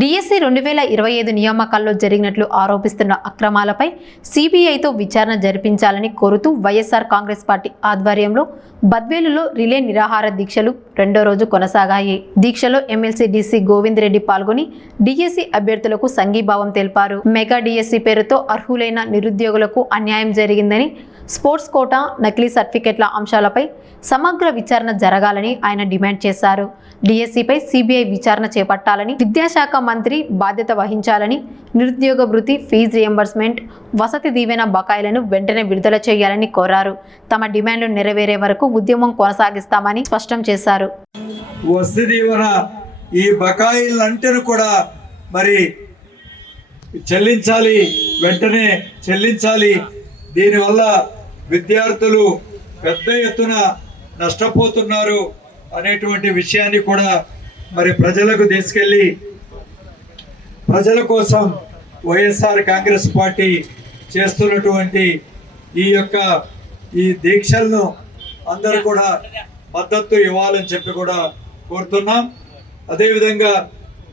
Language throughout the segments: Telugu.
డిఎస్సి 2025 నియామకాల్లో జరిగినట్లు ఆరోపిస్తున్న అక్రమాలపై సిబిఐతో విచారణ జరిపించాలని కోరుతూ వైఎస్ఆర్ కాంగ్రెస్ పార్టీ ఆధ్వర్యంలో బద్వేలులో రిలే నిరాహార దీక్షలు రెండో రోజు కొనసాగాయి. దీక్షలో ఎమ్మెల్సీ డీసీ గోవింద్ రెడ్డి పాల్గొని డిఎస్సి అభ్యర్థులకు సంఘీభావం తెలిపారు. మెగా డిఎస్సి పేరుతో అర్హులైన నిరుద్యోగులకు అన్యాయం జరిగిందని, స్పోర్ట్స్ కోటా, నకిలీ సర్టిఫికెట్ల అంశాలపై సమగ్ర విచారణ జరగాలని ఆయన డిమాండ్ చేశారు. డిఎస్సిపై సిబిఐ విచారణ చేపట్టాలని, విద్యాశాఖ మంత్రి బాధ్యత వహించాలని, నిరుద్యోగ భృతి, ఫీజు రియంబర్స్మెంట్, వసతి దీవెన బకాయిలను వెంటనే విడుదల చేయాలని కోరారు. తమ డిమాండ్లు నెరవేరే వరకు ఉద్యమం కొనసాగిస్తామని స్పష్టం చేశారు. వసతి దీవెన ఈ బకాయిలంటను కూడా మరి చెల్లించాలి, వెంటనే చెల్లించాలి. దీనివల్ల విద్యార్థులు పెద్ద ఎత్తున నష్టపోతున్నారు అనేటువంటి విషయాన్ని కూడా మరి ప్రజలకు తీసుకెళ్ళి ప్రజల కోసం వైఎస్ఆర్ కాంగ్రెస్ పార్టీ చేస్తున్నటువంటి ఈ దీక్షలను అందరూ కూడా మద్దతు ఇవ్వాలని చెప్పి కూడా కోరుతున్నాం. అదేవిధంగా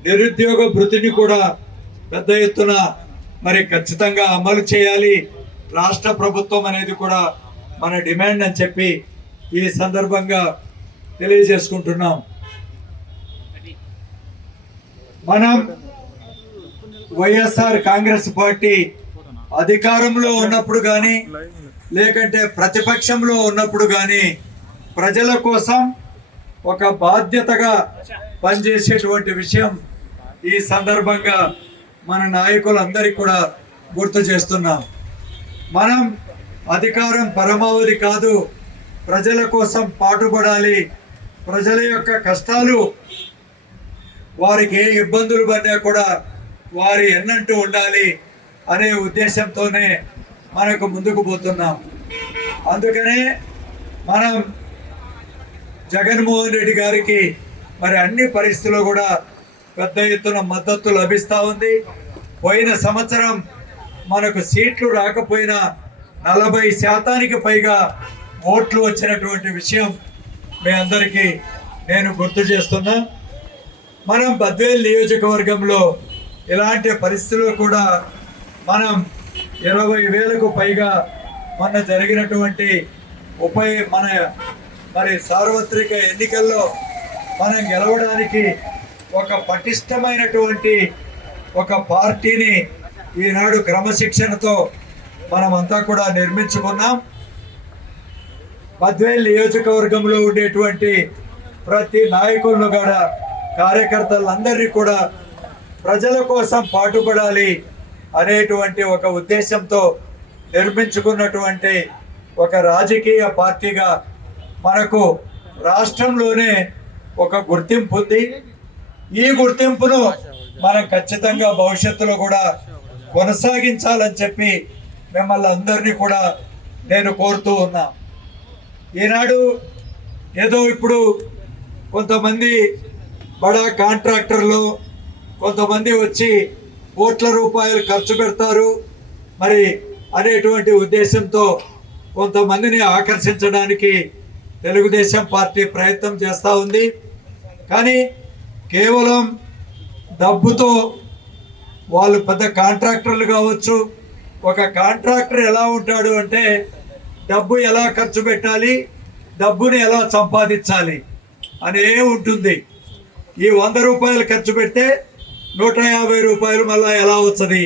నిరుద్యోగ భృతిని కూడా పెద్ద ఎత్తున మరి ఖచ్చితంగా అమలు చేయాలి రాష్ట్ర ప్రభుత్వం అనేది కూడా మన డిమాండ్ అని చెప్పి ఈ సందర్భంగా తెలియజేసుకుంటున్నాం. మనం వైఎస్ఆర్ కాంగ్రెస్ పార్టీ అధికారంలో ఉన్నప్పుడు కానీ లేకంటే ప్రతిపక్షంలో ఉన్నప్పుడు కానీ ప్రజల కోసం ఒక బాధ్యతగా పనిచేసేటువంటి విషయం ఈ సందర్భంగా మన నాయకులందరికీ కూడా గుర్తు చేస్తున్నాం. మనం అధికారం పరమావధి కాదు, ప్రజల కోసం పాటుపడాలి. ప్రజల యొక్క కష్టాలు, వారికి ఏ ఇబ్బందులు పడినా కూడా వారి ఎన్నంటూ ఉండాలి అనే ఉద్దేశంతోనే మనకు ముందుకు పోతున్నాం. అందుకనే మనం జగన్మోహన్ రెడ్డి గారికి మరి అన్ని పరిస్థితుల్లో కూడా పెద్ద ఎత్తున మద్దతు లభిస్తూ ఉంది. పోయిన సంవత్సరం మనకు సీట్లు రాకపోయినా 40% పైగా ఓట్లు వచ్చినటువంటి విషయం మీ అందరికీ నేను గుర్తు చేస్తున్నా. మనం బద్వేల్ నియోజకవర్గంలో ఇలాంటి పరిస్థితుల్లో కూడా మనం 20,000కు పైగా మొన్న జరిగినటువంటి మరి సార్వత్రిక ఎన్నికల్లో మనం గెలవడానికి ఒక పటిష్టమైనటువంటి ఒక పార్టీని ఈనాడు క్రమశిక్షణతో మనమంతా కూడా నిర్మించుకున్నాం. బద్వేల్ నియోజకవర్గంలో ఉండేటువంటి ప్రతి నాయకులను కూడా, కార్యకర్తలందరినీ కూడా ప్రజల కోసం పాటుపడాలి అనేటువంటి ఒక ఉద్దేశంతో నిర్మించుకున్నటువంటి ఒక రాజకీయ పార్టీగా మనకు రాష్ట్రంలోనే ఒక గుర్తింపు ఉంది. ఈ గుర్తింపును మనం ఖచ్చితంగా భవిష్యత్తులో కూడా కొనసాగించాలని చెప్పి మిమ్మల్ని అందరినీ కూడా నేను కోరుతూ ఉన్నా. ఈనాడు ఏదో ఇప్పుడు కొంతమంది బడా కాంట్రాక్టర్లు కొంతమంది వచ్చి కోట్ల రూపాయలు ఖర్చు పెడతారు మరి అనేటువంటి ఉద్దేశంతో కొంతమందిని ఆకర్షించడానికి తెలుగుదేశం పార్టీ ప్రయత్నం చేస్తూ ఉంది. కానీ కేవలం డబ్బుతో వాళ్ళు పెద్ద కాంట్రాక్టర్లు కావచ్చు. ఒక కాంట్రాక్టర్ ఎలా ఉంటాడు అంటే డబ్బు ఎలా ఖర్చు పెట్టాలి, డబ్బుని ఎలా సంపాదించాలి అనే ఉంటుంది. ఈ 100 రూపాయలు ఖర్చు పెడితే 150 రూపాయలు మళ్ళీ ఎలా వస్తుంది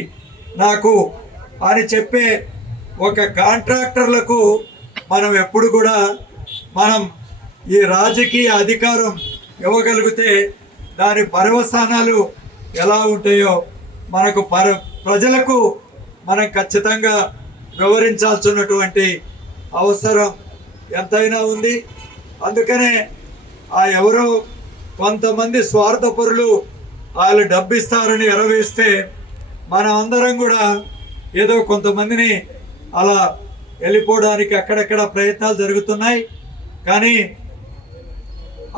నాకు అని చెప్పే ఒక కాంట్రాక్టర్లకు మనం ఎప్పుడు కూడా మనం ఈ రాజకీయ అధికారం ఇవ్వగలిగితే దాని పర్యవసానాలు ఎలా ఉంటాయో మనకు ప్రజలకు మనం ఖచ్చితంగా వివరించాల్సినటువంటి అవసరం ఎంతైనా ఉంది. అందుకనే ఎవరో కొంతమంది స్వార్థపరులు వాళ్ళు డబ్బు ఇస్తారని ఎరవేస్తే మనం అందరం కూడా ఏదో కొంతమందిని అలా వెళ్ళిపోవడానికి అక్కడక్కడ ప్రయత్నాలు జరుగుతున్నాయి. కానీ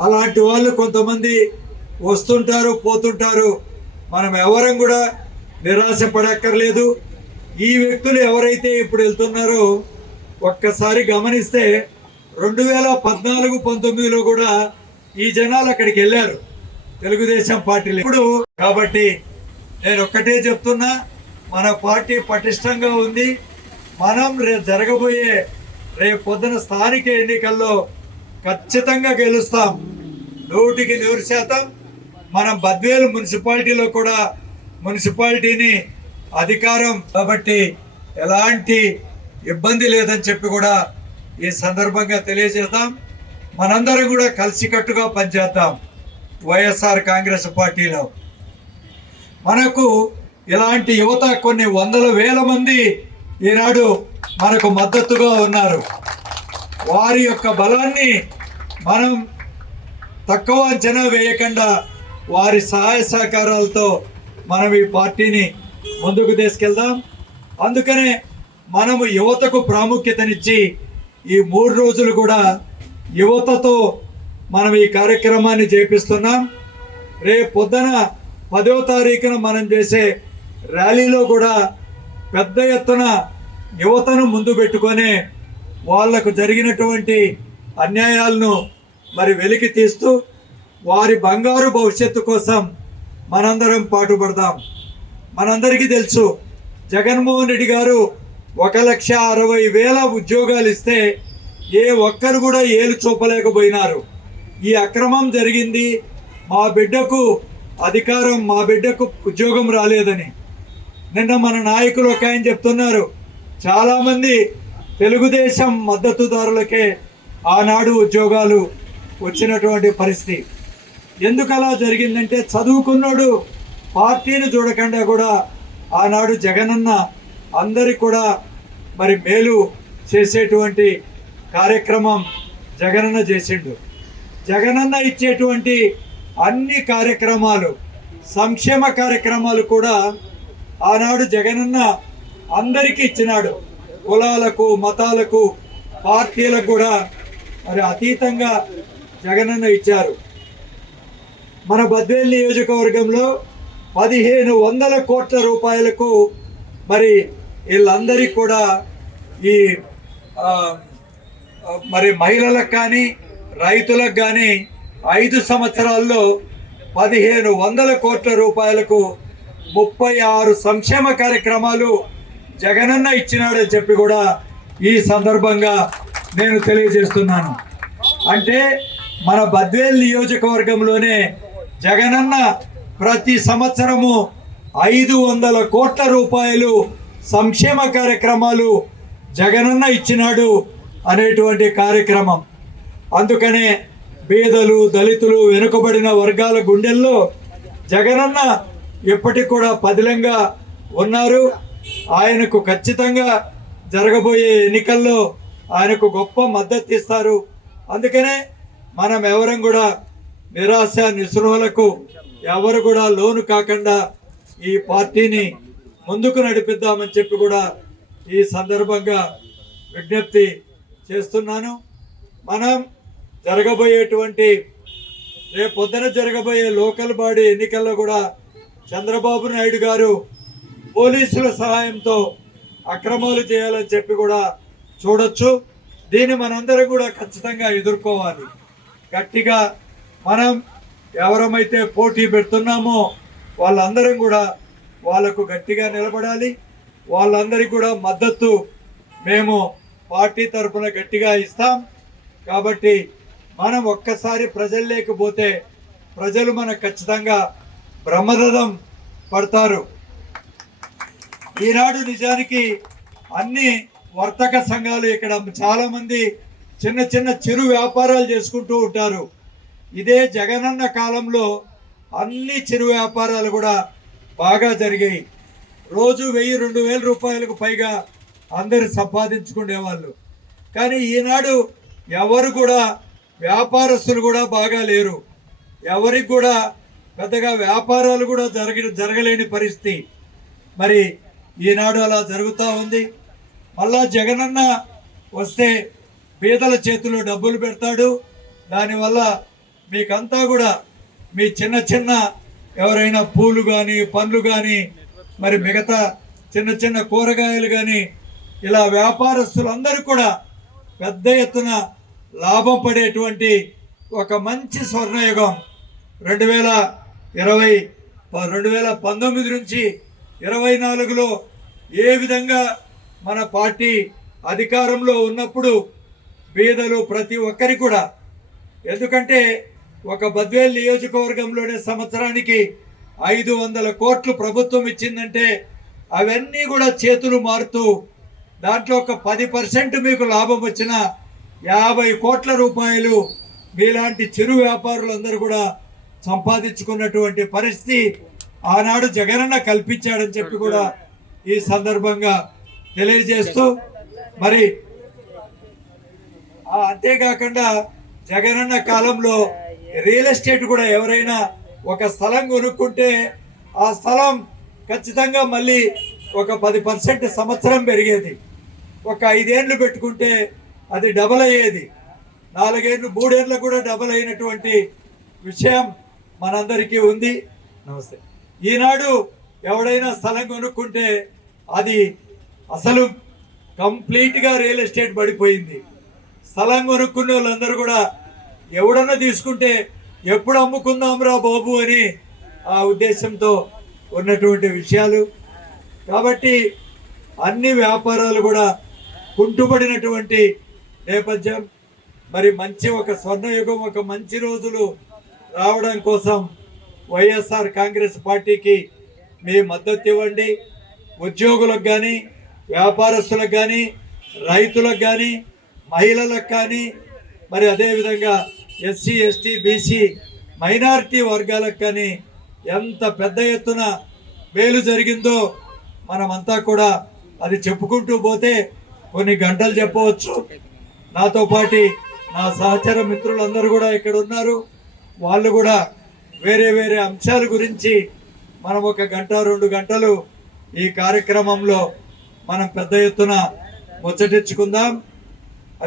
అలాంటి వాళ్ళు కొంతమంది వస్తుంటారు, పోతుంటారు. మనం ఎవరం కూడా నిరాశ పడక్కర్లేదు. ఈ వ్యక్తులు ఎవరైతే ఇప్పుడు వెళ్తున్నారో ఒక్కసారి గమనిస్తే 2014-19లో కూడా ఈ జనాలు అక్కడికి వెళ్ళారు తెలుగుదేశం పార్టీలో. ఇప్పుడు కాబట్టి నేను ఒక్కటే చెప్తున్నా, మన పార్టీ పటిష్టంగా ఉంది. మనం జరగబోయే రేపు పొద్దున స్థానిక ఎన్నికల్లో ఖచ్చితంగా గెలుస్తాం. 100% మనం బద్వేలు మున్సిపాలిటీలో కూడా మున్సిపాలిటీని అధికారం కాబట్టి ఎలాంటి ఇబ్బంది లేదని చెప్పి కూడా ఈ సందర్భంగా తెలియజేద్దాం. మనందరం కూడా కలిసికట్టుగా పనిచేద్దాం. వైఎస్ఆర్ కాంగ్రెస్ పార్టీలో మనకు ఇలాంటి యువత కొన్ని వందల వేల మంది ఈనాడు మనకు మద్దతుగా ఉన్నారు. వారి యొక్క బలాన్ని మనం తక్కువ అంచనా వేయకుండా వారి సహాయ సహకారాలతో మనం ఈ పార్టీని ముందుకు తీసుకెళ్దాం. అందుకనే మనము యువతకు ప్రాముఖ్యతనిచ్చి ఈ 3 రోజులు కూడా యువతతో మనం ఈ కార్యక్రమాన్ని చేపిస్తున్నాం. రేపు పొద్దున 10వ తారీఖున మనం చేసే ర్యాలీలో కూడా పెద్ద ఎత్తున యువతను ముందు పెట్టుకొని వాళ్లకు జరిగినటువంటి అన్యాయాలను మరి వెలికి తీస్తూ వారి బంగారు భవిష్యత్తు కోసం మనందరం పాటుపడదాం. మనందరికీ తెలుసు, జగన్మోహన్ రెడ్డి గారు 1,60,000 ఉద్యోగాలు ఇస్తే ఏ ఒక్కరు కూడా ఏలు చూపలేకపోయినారు. ఈ అక్రమం జరిగింది, మా బిడ్డకు అధికారం, మా బిడ్డకు ఉద్యోగం రాలేదని. నిన్న మన నాయకులు ఒక ఆయన చెప్తున్నారు, చాలామంది తెలుగుదేశం మద్దతుదారులకే ఆనాడు ఉద్యోగాలు వచ్చినటువంటి పరిస్థితి. ఎందుకు అలా జరిగిందంటే చదువుకున్నాడు పార్టీని చూడకుండా కూడా ఆనాడు జగనన్న అందరికి కూడా మరి మేలు చేసేటువంటి కార్యక్రమం జగనన్న చేసిండు. జగనన్న ఇచ్చేటువంటి అన్ని కార్యక్రమాలు, సంక్షేమ కార్యక్రమాలు కూడా ఆనాడు జగనన్న అందరికీ ఇచ్చినాడు. కులాలకు, మతాలకు, పార్టీలకు కూడా మరి అతీతంగా జగనన్న ఇచ్చారు. మన బద్వేలు నియోజకవర్గంలో 1,500 కోట్ల రూపాయలకు మరి వీళ్ళందరికీ కూడా ఈ మరి మహిళలకు కానీ రైతులకు కానీ 5 సంవత్సరాల్లో 1,500 కోట్ల రూపాయలకు 36 సంక్షేమ కార్యక్రమాలు జగనన్న ఇచ్చినాడని చెప్పి కూడా ఈ సందర్భంగా నేను తెలియజేస్తున్నాను. అంటే మన బద్వేలు నియోజకవర్గంలోనే జగనన్న ప్రతి సంవత్సరము 500 కోట్ల రూపాయలు సంక్షేమ కార్యక్రమాలు జగనన్న ఇచ్చినాడు అనేటువంటి కార్యక్రమం. అందుకనే పేదలు, దళితులు, వెనుకబడిన వర్గాల గుండెల్లో జగనన్న ఎప్పటికి కూడా పదిలంగా ఉన్నారు. ఆయనకు ఖచ్చితంగా జరగబోయే ఎన్నికల్లో ఆయనకు గొప్ప మద్దతు ఇస్తారు. అందుకనే మనం ఎవరం కూడా నిరాశ నిస్పృహలకు ఎవరు కూడా లోను కాకుండా ఈ పార్టీని ముందుకు నడిపిద్దామని చెప్పి కూడా ఈ సందర్భంగా విజ్ఞప్తి చేస్తున్నాను. మనం జరగబోయేటువంటి రేపు పొద్దున జరగబోయే లోకల్ బాడీ ఎన్నికల్లో కూడా చంద్రబాబు నాయుడు గారు పోలీసుల సహాయంతో అక్రమాలు చేయాలని చెప్పి కూడా చూడొచ్చు. దీన్ని మనందరం కూడా ఖచ్చితంగా ఎదుర్కోవాలి. గట్టిగా మనం ఎవరమైతే పోటీ పెడుతున్నామో వాళ్ళందరం కూడా వాళ్ళకు గట్టిగా నిలబడాలి. వాళ్ళందరికీ కూడా మద్దతు మేము పార్టీ తరఫున గట్టిగా ఇస్తాం. కాబట్టి మనం ఒక్కసారి ప్రజలు లేకపోతే ప్రజలు మనకు ఖచ్చితంగా బ్రహ్మరథం పడతారు. ఈనాడు నిజానికి అన్ని వర్తక సంఘాలు ఇక్కడ చాలామంది చిన్న చిన్న చిరు వ్యాపారాలు చేసుకుంటూ ఉంటారు. ఇదే జగనన్న కాలంలో అన్ని చిరు వ్యాపారాలు కూడా బాగా జరిగాయి. రోజు 1,000-2,000 రూపాయలకు పైగా అందరు సంపాదించుకునేవాళ్ళు. కానీ ఈనాడు ఎవరు కూడా వ్యాపారస్తులు కూడా బాగా లేరు. ఎవరికి కూడా పెద్దగా వ్యాపారాలు కూడా జరగలేని పరిస్థితి. మరి ఈనాడు అలా జరుగుతూ ఉంది. మళ్ళా జగనన్న వస్తే పేదల చేతిలో డబ్బులు పెడతాడు. దానివల్ల మీకంతా కూడా మీ చిన్న చిన్న ఎవరైనా పూలు కానీ పండ్లు కానీ మరి మిగతా చిన్న చిన్న కూరగాయలు కానీ ఇలా వ్యాపారస్తులందరూ కూడా పెద్ద ఎత్తున లాభం పడేటువంటి ఒక మంచి స్వర్ణయుగం 2020 2019 నుంచి 24లో ఏ విధంగా మన పార్టీ అధికారంలో ఉన్నప్పుడు పేదలు ప్రతి ఒక్కరి కూడా, ఎందుకంటే ఒక బద్వేల్ నియోజకవర్గంలోనే సంవత్సరానికి 500 కోట్లు ప్రభుత్వం ఇచ్చిందంటే అవన్నీ కూడా చేతులు మారుతూ దాంట్లో ఒక 10% మీకు లాభం వచ్చిన 50 కోట్ల రూపాయలు మీలాంటి చిరు వ్యాపారులందరూ కూడా సంపాదించుకున్నటువంటి పరిస్థితి ఆనాడు జగనన్న కల్పించాడని చెప్పి కూడా ఈ సందర్భంగా తెలియజేస్తూ, మరి అంతేకాకుండా జగనన్న కాలంలో రియల్ ఎస్టేట్ కూడా ఎవరైనా ఒక స్థలం కొనుక్కుంటే ఆ స్థలం ఖచ్చితంగా మళ్ళీ ఒక 10% సంవత్సరం పెరిగేది. ఒక 5 ఏళ్ళు పెట్టుకుంటే అది డబల్ అయ్యేది. 4 ఏళ్ళు 3 ఏళ్ళు కూడా డబల్ అయినటువంటి విషయం మనందరికీ ఉంది. నమస్తే. ఈనాడు ఎవడైనా స్థలం కొనుక్కుంటే అది అసలు కంప్లీట్గా రియల్ ఎస్టేట్ పడిపోయింది. స్థలం కొనుక్కునే వాళ్ళందరూ కూడా ఎవడన్నా తీసుకుంటే ఎప్పుడు అమ్ముకుందాంరా బాబు అని ఆ ఉద్దేశంతో ఉన్నటువంటి విషయాలు. కాబట్టి అన్ని వ్యాపారాలు కూడా కుంటుపడినటువంటి నేపథ్యం. మరి మంచి ఒక స్వర్ణయుగం, ఒక మంచి రోజులు రావడం కోసం వైఎస్ఆర్ కాంగ్రెస్ పార్టీకి మీ మద్దతు ఇవ్వండి. ఉద్యోగులకు కానీ, వ్యాపారస్తులకు కానీ, రైతులకు కానీ, మహిళలకు కానీ, మరి అదేవిధంగా ఎస్సీ ఎస్టీ బీసీ మైనారిటీ వర్గాలకు కానీ ఎంత పెద్ద ఎత్తున మేలు జరిగిందో మనమంతా కూడా అది చెప్పుకుంటూ పోతే కొన్ని గంటలు చెప్పవచ్చు. నాతో పాటు నా సహచర మిత్రులందరూ కూడా ఇక్కడ ఉన్నారు. వాళ్ళు కూడా వేరే వేరే అంశాల గురించి మనం 1 గంట 2 గంటలు ఈ కార్యక్రమంలో మనం పెద్ద ఎత్తున ముచ్చటించుకుందాం.